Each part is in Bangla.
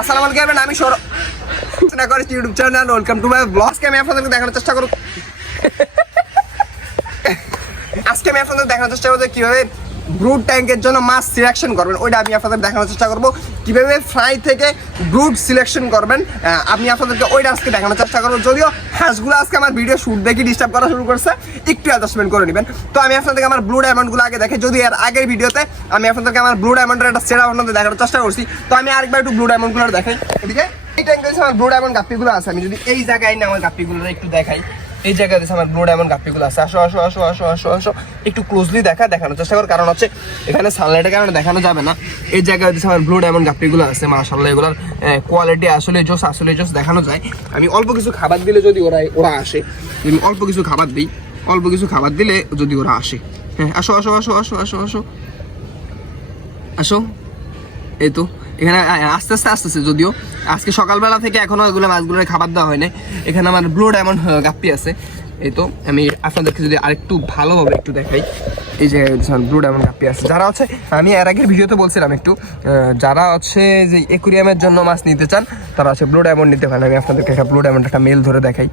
আসসালামু আলাইকুম আমি সৌরভ। না করে YouTube channel welcome to my blog আজকে আমি আপনাদেরকে দেখানোর চেষ্টা করব। আজকে আমি আপনাদের দেখানোর চেষ্টা করব কীভাবে ব্রুড ট্যাঙ্কের জন্য মাছ সিলেকশন করবেন। ওইটা আমি আপনাদের দেখানোর চেষ্টা করব। কীভাবে ফ্রাই থেকে ব্রুড সিলেকশন করবেন আমি আপনাদেরকে ওইটা আজকে দেখানোর চেষ্টা করব। যদিও হাঁসগুলো আজকে আমার ভিডিও শুট দেখি ডিস্টার্ব করা শুরু করছে, একটু অ্যাডজাস্টমেন্ট করে নেবেন। তো আমি আপনাদেরকে আমার ব্লু ডায়মন্ডগুলো আগে দেখে যদি এর আগের ভিডিওতে আমি আপনাদেরকে আমার ব্লু ডায়মন্ডের একটা সেট আপনাদের দেখানোর চেষ্টা করছি। তো আমি আরেকবার একটু ব্লু ডায়মন্ডগুলো দেখাই। এদিকে, এই ট্যাঙ্কে আমার ব্লু ডায়মন্ড গাপ্পিগুলো আছে, আমি যদি এই জায়গায় না আমার গাপ্পিগুলো একটু দেখাই। এই জায়গায় হচ্ছে আমার ব্লু ডায়মন্ড গাপ্পিগুলো আছে। আসো আসো আসো আসো আসো আসো। একটু ক্লোজলি দেখা, দেখানোর চেষ্টা কর কারণ হচ্ছে, এখানে সানলাইটের কারণে দেখানো যাবে না। এই জায়গায় হচ্ছে আমার ব্লু ডায়মন্ড গাপ্পিগুলো আছে মাশাল্লাহ এগুলোর কোয়ালিটি আসলে জোস আসলে জোস দেখানো যায়। আমি অল্প কিছু খাবার দিলে যদি ওরা ওরা আসে, আমি অল্প কিছু খাবার দিই, অল্প কিছু খাবার দিলে যদি ওরা আসে। হ্যাঁ আসো আসো আসো আসো আসো আসো। আসো, এই তো। এখানে আস্তে আস্তে আসতেছে যদিও। আজকে সকালবেলা থেকে এখনও এগুলো মাছগুলোর খাবার দেওয়া হয়নি। এখানে আমার ব্লু ডায়মন্ড গাপ্পি আছে। এই তো আমি আপনাদেরকে যদি আরেকটু ভালোভাবে একটু দেখাই। এই যে ব্লু ডায়মন্ড গাপ্পি আছে। যারা হচ্ছে আমি এর আগের ভিডিওতে বলছিলাম একটু যারা হচ্ছে যে একুরিয়ামের জন্য মাছ নিতে চান তারা হচ্ছে ব্লু ডায়মন্ড নিতে পারেন। আমি আপনাদেরকে একটা ব্লু ডায়মন্ড একটা মেল ধরে দেখাই।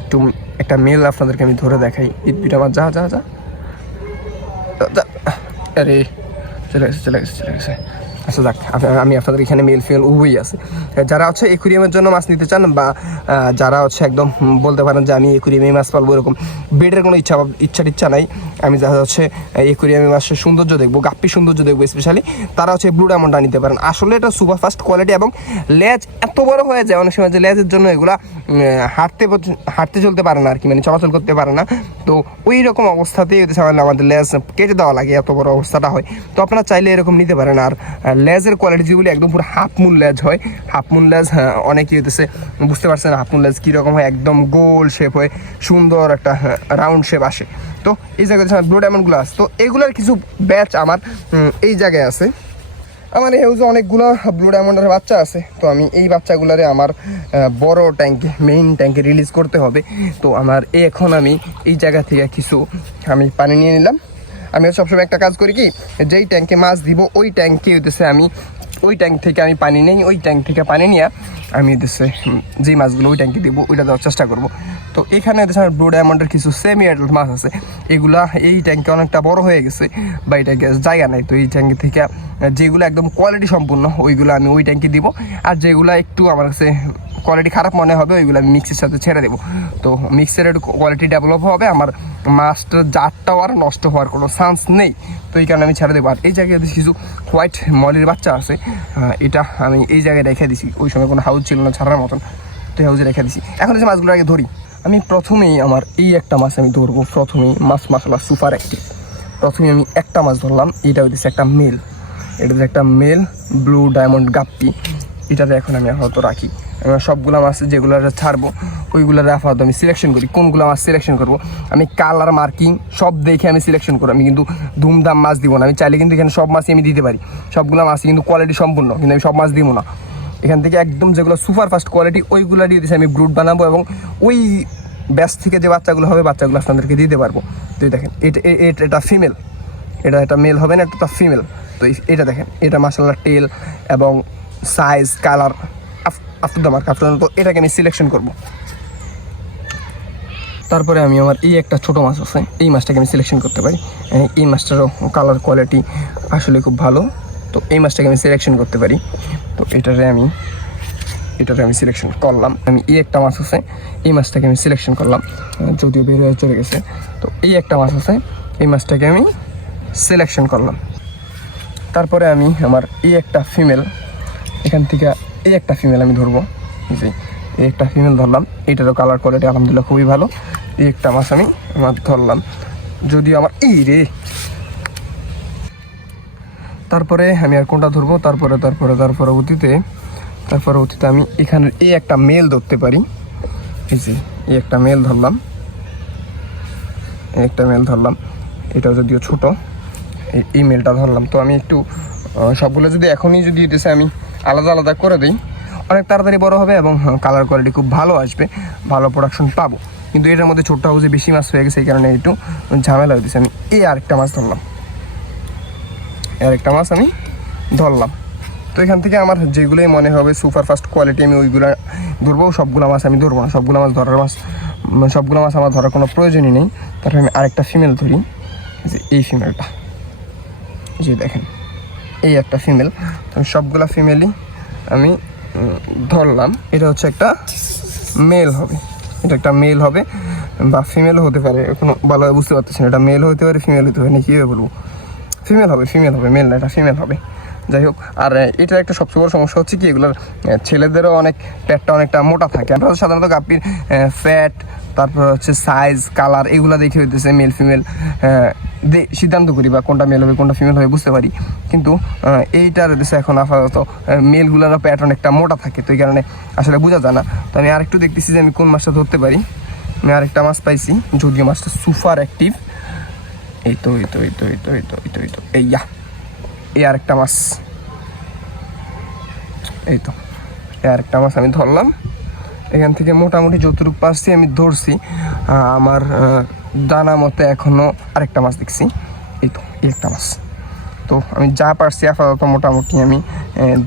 একটু একটা মেল আপনাদেরকে আমি ধরে দেখাই। যা যা যা। যা, যা। আরে চলে গেছে চলে গেছে চলে গেছে। আচ্ছা যাক আমি আপনাদের এখানে মেল ফিমেল উভয়ই আছে। যারা হচ্ছে একুরিয়ামের জন্য মাছ নিতে চান বা যারা হচ্ছে একদম বলতে পারেন যে আমি একুরিয়ামে মাছ পালবো এরকম, বেডের কোনো ইচ্ছা ইচ্ছা ইচ্ছা নাই। আমি যারা হচ্ছে একুরিয়ামে মাছের সৌন্দর্য দেখব, গাপ্পি সৌন্দর্য দেখব স্পেশালি তারা হচ্ছে ব্লু ডায়মন্ডটা নিতে পারেন। আসলে এটা সুপার ফাস্ট কোয়ালিটি এবং লেজ এত বড় হয়ে যায়, অনেক সময় যে লেজের জন্য এগুলা হাঁটতে হাঁটতে চলতে পারে না আর কি মানে চলাচল করতে পারে না। তো ওই রকম অবস্থাতেই আমাদের- লেজ কেটে দেওয়া লাগে, এত বড় অবস্থাটা হয়। তো আপনারা চাইলে এরকম নিতে পারেন। আর লেজের কোয়ালিটি যেগুলি একদম পুরো হাফ মুন লেজ হয়। হাফ মুন লেজ হ্যাঁ, অনেকেই হইতেছে বুঝতে পারছেন হাফ মুন লেজ কীরকম হয় একদম গোল শেপ হয় সুন্দর একটা রাউন্ড শেপ আসে। তো এই জায়গায় ব্লু ডায়মন্ডগুলো আছে। তো এগুলোর কিছু ব্যাচ আমার এই জায়গায় আছে। আমার হাউসে অনেকগুলো ব্লু ডায়মন্ডের বাচ্চা আছে তো আমি এই বাচ্চাগুলোরে আমার বড় ট্যাঙ্কে মেইন ট্যাঙ্কে রিলিজ করতে হবে। তো আমার এখন আমি এই জায়গা থেকে কিছু আমি পানি নিয়ে নিলাম। আমি সবসময় একটা কাজ করি কি যেই ট্যাঙ্কে মাছ দিব ওই ট্যাঙ্কে হইতেছে আমি ওই ট্যাঙ্ক থেকে আমি পানি নেই ওই ট্যাঙ্ক থেকে পানি নিয়ে আমি হুম, যেই মাছগুলো ওই ট্যাঙ্কে দিব ওইটা দেওয়ার চেষ্টা করব। তো এখানে হচ্ছে আমার ব্লু ডায়মন্ডের কিছু সেমি অ্যাডাল্ট মাছ আছে। এগুলা এই ট্যাঙ্কে অনেকটা বড় হয়ে গেছে বা ট্যাঙ্কে জায়গা নাই। তো এই ট্যাঙ্কে থেকে যেগুলো একদম কোয়ালিটি সম্পূর্ণ ওইগুলো আমি ওই ট্যাঙ্কে দিব। আর যেগুলো একটু আমার কাছে কোয়ালিটি খারাপ মনে হবে, ওইগুলো আমি মিক্সের সাথে ছেড়ে দেবো। তো মিক্সের একটু কোয়ালিটি ডেভেলপ হবে, আমার মাছটা জাতটাও আর নষ্ট হওয়ার কোনো চান্স নেই। তো এই কারণে আমি ছেড়ে দেবো। আর এই জায়গায় কিছু হোয়াইট মলির বাচ্চা আছে এটা আমি এই জায়গায় রেখে দিছি। ওই সময় কোনো হাউস ছিল না ছাড়ার মতন। তো হাউসে রেখে দিছি। এখন যে মাছগুলো আগে ধরি। আমি প্রথমেই আমার এই একটা মাছ আমি ধরবো। প্রথমেই মাছ মশলা সুপার অ্যাক্টিভ প্রথমে আমি একটা মাছ ধরলাম। এটা হচ্ছে একটা মেল এটা হচ্ছে একটা মেল ব্লু ডায়মন্ড গাপ্পি। এটাতে এখন আমি আপাতত রাখি। সবগুলো মাছ যেগুলো ছাড়বো ওইগুলো আপাতত আমি সিলেকশন করি। কোনগুলো মাছ সিলেকশন করব? আমি কালার মার্কিং সব দেখে আমি সিলেকশন করি আমি কিন্তু ধুমধাম মাছ দিব না। আমি চাইলে কিন্তু এখানে সব মাছই আমি দিতে পারি। সবগুলো মাছই কিন্তু কোয়ালিটি সম্পূর্ণ, কিন্তু আমি সব মাছ দিব না। এখান থেকে একদম যেগুলো সুপার ফাস্ট কোয়ালিটি ওইগুলো দিয়ে দিয়েছি আমি ব্রুড বানাবো এবং ওই ব্যাস থেকে যে বাচ্চাগুলো হবে, বাচ্চাগুলো আপনাদেরকে দিতে পারব। তো দেখেন, এটা এটা ফিমেল এটা একটা মেল হবে না, এটা ফিমেল তো এটা দেখেন, এটা মাসাল্লাহ টেল এবং size colour after the mark, after তো এটাকে আমি সিলেকশন করব। তারপরে আমি আমার এই একটা ছোট মাছ আছে, এই মাছটাকে আমি সিলেকশন করতে পারি। এই- মাছটারও কালার কোয়ালিটি আসলে খুব ভালো। তো এই মাছটাকে আমি সিলেকশন করতে পারি। তো এটারে আমি এটাতে আমি সিলেকশন করলাম। আমি এই একটা মাছ আছে, এই মাছটাকে আমি সিলেকশন করলাম। যদিও বের হয়ে চলে গেছে। তো এই একটা মাছ আছে, এই মাছটাকে আমি সিলেকশন করলাম। তারপরে আমি আমার এই একটা ফিমেল এখান থেকে এই একটা ফিমেল আমি ধরবো। জি এই একটা ফিমেল ধরলাম। এটারও কালার কোয়ালিটি আলহামদুলিল্লাহ খুবই ভালো। এই একটা মাছ আমি আমার ধরলাম। যদিও আমার এই রে! তারপরে আমি আর কোনটা ধরবো? তারপরে তারপরে তার পরবর্তীতে তার পরবর্তীতে আমি এখানে এই একটা মেল ধরতে পারি। যে, এই একটা মেল ধরলাম। একটা মেল ধরলাম। এটা যদিও ছোট, এই- মেলটা ধরলাম। তো আমি একটু সবগুলো যদি এখনই যদি এটাছে আমি আলাদা আলাদা করে দিই। অনেক তাড়াতাড়ি বড় হবে এবং কালার কোয়ালিটি খুব ভালো আসবে, ভালো প্রোডাকশন পাবো। কিন্তু এটার মধ্যে ছোট্ট হাউসে বেশি মাছ হয়ে গেছে, এই কারণে একটু ঝামেলা হইতেছে। আমি এই আরেকটা মাছ ধরলাম। আরেকটা মাছ আমি ধরলাম। তো এখান থেকে আমার যেগুলোই মনে হবে সুপার ফাস্ট কোয়ালিটি আমি ওইগুলো ধরবো, সবগুলো মাছ আমি ধরবো না। সবগুলো মাছ ধরার মাছ সবগুলো মাছ আমার ধরার কোনো প্রয়োজনই নেই। তারপরে আমি আরেকটা ফিমেল ধরি। এই যে, এই ফিমেলটা যে দেখেন। এই একটা ফিমেল আমি সবগুলা ফিমেলই আমি ধরলাম। এটা হচ্ছে একটা মেল হবে। এটা একটা মেল হবে বা ফিমেল হতে পারে, কোনো ভালোভাবে বুঝতে পারতেছি না। এটা মেল হতে পারে ফিমেল হতে পারে না কীভাবে বলব? ফিমেল হবে ফিমেল হবে মেল না, এটা ফিমেল হবে। যাই হোক আর এটার একটা সবচেয়ে বড় সমস্যা হচ্ছে কি এগুলোর ছেলেদেরও অনেক পেটটা অনেকটা মোটা থাকে আমরা সাধারণত গাপ্পির ফ্যাট তারপর হচ্ছে সাইজ কালার এগুলো দেখে হইতেছে মেল ফিমেল সিদ্ধান্ত করি বা কোনটা মেল হবে কোনটা ফিমেল হবে বুঝতে পারি কিন্তু এইটার দেশে এখন আপাতত মেলগুলোরও প্যাটার্ন একটা মোটা থাকে তো এই কারণে আসলে বোঝা যায় না তো আমি আরেকটু দেখতেছি যে আমি কোন মাছটা ধরতে পারি আমি আরেকটা মাছ পাইছি যদিও মাছটা সুপার অ্যাক্টিভ এই তো এই তো এই তো এই তো এই তো এই তো এই তো এই ইয়া এই আরেকটা মাছ। এই তো, এই আরেকটা মাছ আমি ধরলাম। এখান থেকে মোটামুটি যতটুকু পারছি আমি ধরছি। আমার জানা মতে এখনও আরেকটা মাছ দেখছি। এই তো, এই একটা মাছ। তো আমি যা পারছি আপাতত মোটামুটি আমি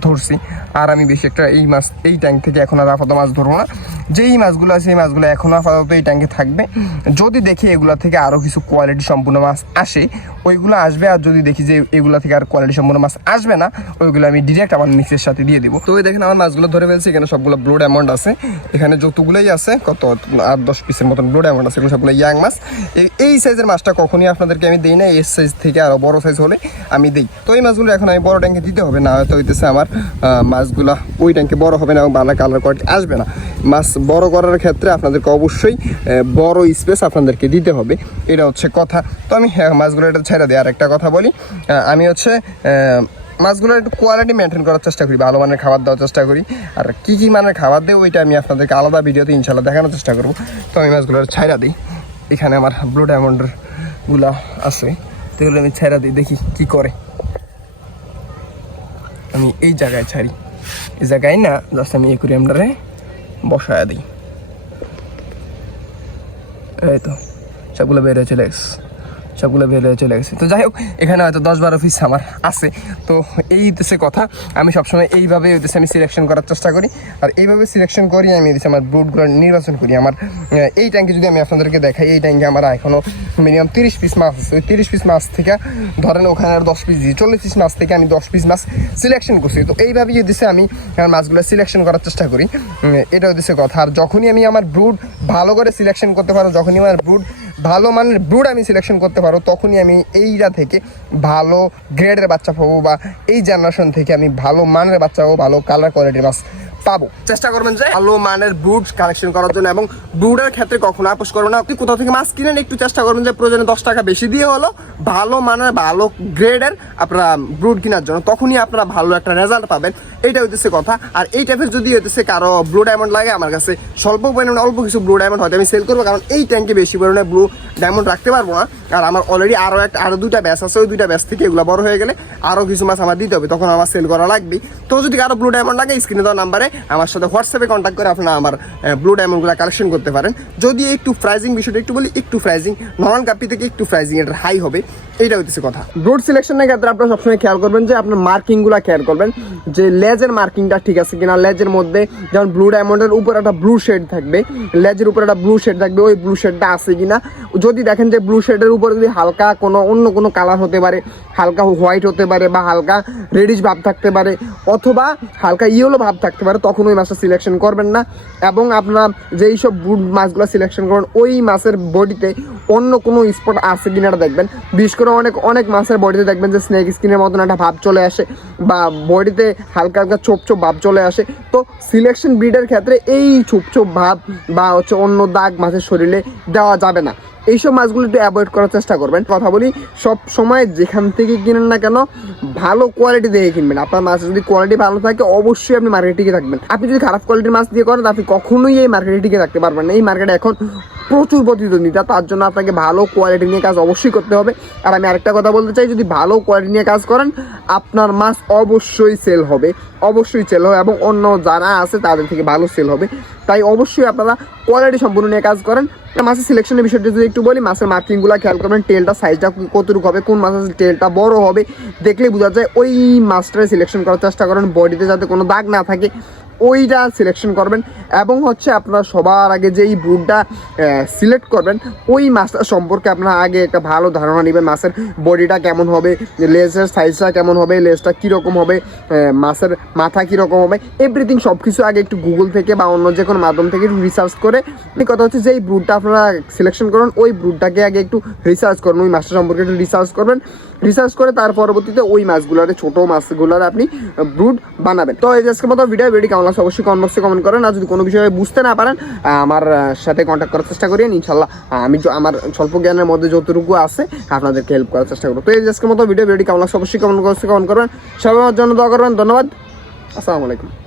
ধরছি। আর আমি বেশি একটা এই মাছ, এই ট্যাঙ্ক থেকে এখন আর আপাতত মাছ ধরবো না। যেই মাছগুলো আছে এই মাছগুলো এখনও আপাতত এই ট্যাঙ্কে থাকবে। যদি দেখি এগুলা থেকে আরও কিছু কোয়ালিটি সম্পূর্ণ মাছ আসে, ওইগুলো আসবে। আর যদি দেখি যে এগুলা থেকে আর কোয়ালিটি সম্পূর্ণ মাছ আসবে না, ওইগুলো আমি ডিরেক্ট আমার মিক্সের সাথে দিয়ে দেবো। তো ওই দেখেন, আমার মাছগুলো ধরে ফেলছি। এখানে সবগুলো ব্লোড অ্যামাউন্ট আছে। এখানে যতগুলোই আছে, কত আট, দশ পিসের মতন ব্লোড অ্যামাউন্ট আছে, এগুলো সবগুলো ইয়াং মাছ। এই- সাইজের মাছটা কখনই আপনাদেরকে আমি দিই না। এই সাইজ থেকে আরও বড় সাইজ হলে আমি দিই। তো এই মাছগুলো এখন আমি বড় ট্যাঙ্কে দিতে হবে, না হয়তো হইতেছে আমার মাছগুলো ওই ট্যাঙ্কে বড় হবে না এবং ভালো কালার কোয়ালিটি আসবে না। মাছ বড় করার ক্ষেত্রে আপনাদেরকে অবশ্যই বড় স্পেস আপনাদেরকে দিতে হবে। এটা হচ্ছে কথা। তো আমি হ্যাঁ, মাছগুলো এটা ছেড়ে দিই আর একটা কথা বলি। আমি হচ্ছে আহ, মাছগুলোর একটু কোয়ালিটি মেনটেন করার চেষ্টা করি ভালো মানের খাবার দেওয়ার চেষ্টা করি। আর কী কী মানের খাবার দেয় ওইটা আমি আপনাদেরকে আলাদা ভিডিওতে ইনশাল্লাহ দেখানোর চেষ্টা করব। তো আমি মাছগুলোর ছাইরা দিই। এখানে আমার ব্লু ডায়মন্ডেরগুলা আছে। তো আমি ছাইরা দিই দেখি কি করে। আমি এই জায়গায় ছাড়ি। এই জায়গায় না জাস্ট আমি একুরিয়ামটারে বসায় দিই। এই তো, সবগুলো হয়ে চলে গেছে। সবগুলো বের হয়ে চলে গেছে। তো যাই হোক, এখানে হয়তো দশ বারো পিস আমার আছে। তো এই হইতেছে কথা, আমি সবসময় এইভাবে হইতেছে আমি সিলেকশন করার চেষ্টা করি। আর এইভাবে সিলেকশন করি, আমি হইতেছে আমার ব্রুটগুলো নির্বাচন করি। আমার এই ট্যাঙ্কে যদি আমি আপনাদেরকে দেখাই, এই ট্যাঙ্কে আমার এখনও মিনিমাম তিরিশ পিস মাছ আছে। ওই তিরিশ পিস মাছ থেকে ধরেন ওখানে আর দশ পিস দিই চল্লিশ পিস মাছ থেকে আমি দশ পিস মাছ সিলেকশন করছি। তো এইভাবেই হইতেছে আমি আমার মাছগুলো সিলেকশন করার চেষ্টা করি। এটা হইতেছে কথা। আর যখনই আমি আমার ব্রুড ভালো করে সিলেকশন করতে পারো যখনই আমার ব্রুড ভালো মানের ব্রুড আমি সিলেকশন করতে পারো, তখনই আমি এইটা থেকে ভালো গ্রেডের বাচ্চা পাবো বা এই জেনারেশন থেকে আমি ভালো মানের বাচ্চা পাবো, ভালো কালার কোয়ালিটির মাছ পাবো। চেষ্টা করবেন যে ভালো মানের ব্রুড কালেকশন করার জন্য এবং ব্রুডের ক্ষেত্রে কখনো আপোষ করবেন না। আপনি কোথাও থেকে মাছ কিনেন একটু চেষ্টা করবেন যে প্রয়োজনে দশ টাকা বেশি দিয়ে হলো ভালো মানের, ভালো গ্রেডের আপনারা ব্রুড কেনার জন্য। তখনই আপনারা ভালো একটা রেজাল্ট পাবেন। এইটা হইতেছে কথা। আর এই টাইপের যদি হইতেছে কারও ব্লু ডায়মন্ড লাগে, আমার কাছে স্বল্প পরিমাণে অল্প কিছু ব্লু ডায়মন্ড হয়তো আমি সেল করব, কারণ এই ট্যাঙ্কে বেশি পরিমাণে ব্লু ডায়মন্ড রাখতে পারব না। আর আমার অলরেডি আরও একটা আরও দুইটা ব্যাস আছে। ওই দুইটা ব্যাস থেকে এগুলো বড় হয়ে গেলে আরও কিছু মাছ আমার দিতে হবে। তখন আমার সেল করা লাগবে তো যদি কারও ব্লু ডায়মন্ড লাগে স্ক্রিনে দেওয়া নাম্বারে আমার সাথে হোয়াটসঅ্যাপে কন্ট্যাক্ট করে আপনারা আমার ব্লু ডায়মন্ডগুলো কালেকশন করতে পারেন। যদি একটু প্রাইজিং বিষয়টা একটু বলি, একটু প্রাইজিং নর্মাল কাপি থেকে একটু প্রাইজিং এটা হাই হবে। এইটা হইতেছে কথা। ব্রুড সিলেকশনের ক্ষেত্রে আপনারা সবসময় খেয়াল করবেন যে আপনার মার্কিংগুলো খেয়াল করবেন। যে লেজের মার্কিংটা ঠিক আছে কিনা, লেজের মধ্যে যেমন ব্লু ডায়মন্ডের উপর একটা ব্লু শেড থাকবে, লেজের উপর একটা ব্লু শেড থাকবে, ওই ব্লু শেডটা আছে কিনা। যদি দেখেন যে ব্লু শেডের উপরে যদি হালকা কোনো, অন্য কোনো কালার হতে পারে, হালকা হোয়াইট হতে পারে বা হালকা রেডিশ ভাব থাকতে পারে, অথবা হালকা ইয়েলো ভাব থাকতে পারে, তখন ওই মাছটা সিলেকশন করবেন না। এবং আপনারা যেই সব ব্রুড মাছগুলো সিলেকশন করবেন, ওই মাছের বডিতে অন্য কোনো স্পট আছে কিনা এটা দেখবেন। বিশেষ করে অনেক অনেক মাছের বডিতে দেখবেন যে স্নেক স্কিনের মতন একটা ভাব চলে আসে বা বডিতে হালকা হালকা ছোপ ছোপ ভাব চলে আসে। তো সিলেকশন ব্রিডের ক্ষেত্রে এই ছোপ ছোপ ভাব বা হচ্ছে অন্য দাগ মাছের শরীরে দেওয়া যাবে না। এইসব মাছগুলো একটু অ্যাভয়েড করার চেষ্টা করবেন। কথা বলি, সব সময় যেখান থেকে কিনেন না কেন ভালো কোয়ালিটি দেখে কিনবেন। আপনার মাছ যদি কোয়ালিটি ভালো থাকে, অবশ্যই আপনি মার্কেটে টিকে থাকবেন। আপনি যদি খারাপ কোয়ালিটির মাছ দিয়ে করেন, আপনি কখনোই এই মার্কেটে টিকে থাকতে পারবেন না। এই মার্কেটে এখন প্রচুর প্রতিদ্বন্দ্বিতা তার জন্য আপনাকে ভালো কোয়ালিটি নিয়ে কাজ অবশ্যই করতে হবে। আর আমি আরেকটা কথা বলতে চাই, যদি ভালো কোয়ালিটি নিয়ে কাজ করেন, আপনার মাছ অবশ্যই সেল হবে। অবশ্যই সেল হবে এবং অন্য যারা আছে, তাদের থেকে ভালো সেল হবে। তাই অবশ্যই আপনারা কোয়ালিটি সম্পূর্ণ নিয়ে কাজ করেন। মাছের সিলেকশনের বিষয়টা যদি একটু বলি মাছের মার্কিংগুলো খেয়াল করবেন টেলটা সাইজটা কতটুকু হবে, কোন মাছের টেলটা বড় হবে দেখলেই বোঝা যায় ওই মাছটারে সিলেকশন করার চেষ্টা করেন। বডিতে যাতে কোনো দাগ না থাকে। ওইটা সিলেকশন করবেন এবং হচ্ছে আপনারা সবার আগে যেই ব্রুডটা সিলেক্ট করবেন, ওই মাছটা সম্পর্কে আপনারা আগে একটা ভালো ধারণা নেবেন মাছের বডিটা কেমন হবে লেজের সাইজটা কেমন হবে লেজটা কীরকম হবে মাছের মাথা কীরকম হবে এভরিথিং সব কিছু আগে একটু গুগল থেকে বা অন্য যে কোনো মাধ্যম থেকে একটু রিসার্চ করে। কথা হচ্ছে যেই ব্রুডটা আপনারা সিলেকশন করুন, ওই ব্রুডটাকে আগে একটু রিসার্চ করুন, ওই মাছটা সম্পর্কে একটু রিসার্চ করবেন। রিসার্চ করে তার পরবর্তীতে ওই মাছগুলোরে ছোট মাছগুলোর আপনি ব্রুড বানাবেন। তো এই আজকের মতো ভিডিও ভিডিও কেমন লাগছে অবশ্যই কমেন্ট বক্সে কমেন্ট করেন। আর যদি কোনো বিষয়ে বুঝতে না পারেন আমার সাথে কন্ট্যাক্ট করার চেষ্টা করেন। ইনশাল্লাহ আমি আমার স্বল্প জ্ঞানের মধ্যে যতটুকু আছে, আপনাদেরকে হেল্প করার চেষ্টা করব। তো এই আজকের মতো ভিডিও ভিডিও কেমন লাগছে? অবশ্যই কমেন্ট বক্সে কমেন্ট করবেন। সবাই আমার জন্য দোয়া করবেন। ধন্যবাদ। আসসালামু আলাইকুম।